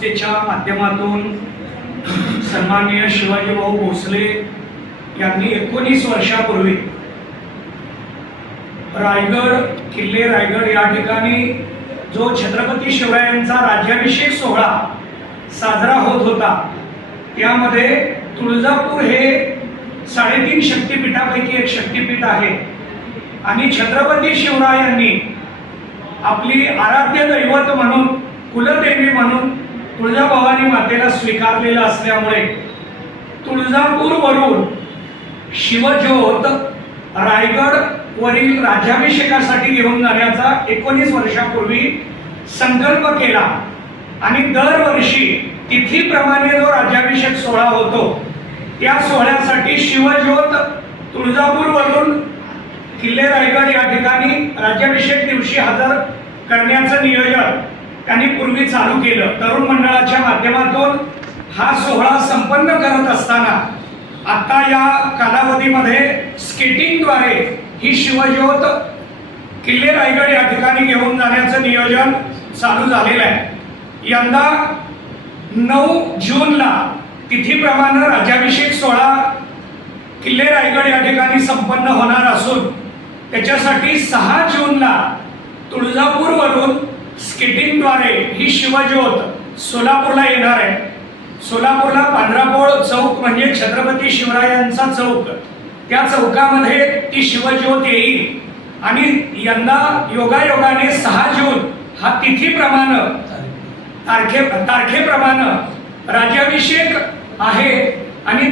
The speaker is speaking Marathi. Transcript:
संस्थेच्या माध्यमातून सन्माननीय शिवाजीभाऊ भोसले यांनी एकोणीस वर्षापूर्वी रायगड किल्ले रायगड या ठिकाणी जो छत्रपती शिवरायांचा राज्याभिषेक सोहळा साजरा होत होता त्यामध्ये तुळजापूर हे साडेतीन शक्तिपीठापैकी एक शक्तिपीठ आहे. आणि छत्रपती शिवरायांनी आपली आराध्य दैवत म्हणून कुलदेवी म्हणून तुळजाभवानी मातेला स्वीकारलेलं असल्यामुळे तुळजापूरवरून शिवज्योत रायगड वरील राज्याभिषेकासाठी घेऊन जाण्याचा एकोणीस वर्षापूर्वी संकल्प केला. आणि दरवर्षी तिथीप्रमाणे जो राज्याभिषेक सोहळा होतो त्या सोहळ्यासाठी शिवज्योत तुळजापूरवरून किल्ले रायगड या ठिकाणी राज्याभिषेक दिवशी हजर करण्याचं नियोजन त्यांनी पूर्वी चालू केलं. तरुण मंडळाच्या माध्यमातून हा सोहळा संपन्न करत असताना आता या कालावधीमध्ये स्केटिंगद्वारे ही शिवज्योत किल्ले रायगड या ठिकाणी घेऊन जाण्याचं नियोजन चालू झालेलं आहे. यंदा नऊ जूनला तिथीप्रमाणे राज्याभिषेक सोहळा किल्ले रायगड या ठिकाणी संपन्न होणार असून त्याच्यासाठी सहा जूनला तुळजापूरवरून स्केटिंगद्वारे ही शिवज्योत सोलापूरला येणार आहे. सोलापूरला पांढरापोळ चौक म्हणजे छत्रपती शिवरायांचा चौक. त्या चौकामध्ये ती शिवज्योत येईल. आणि यंदा योगायोगाने सहा जून हा तिथीप्रमाणे तारखे तारखेप्रमाणे राज्याभिषेक आहे. आणि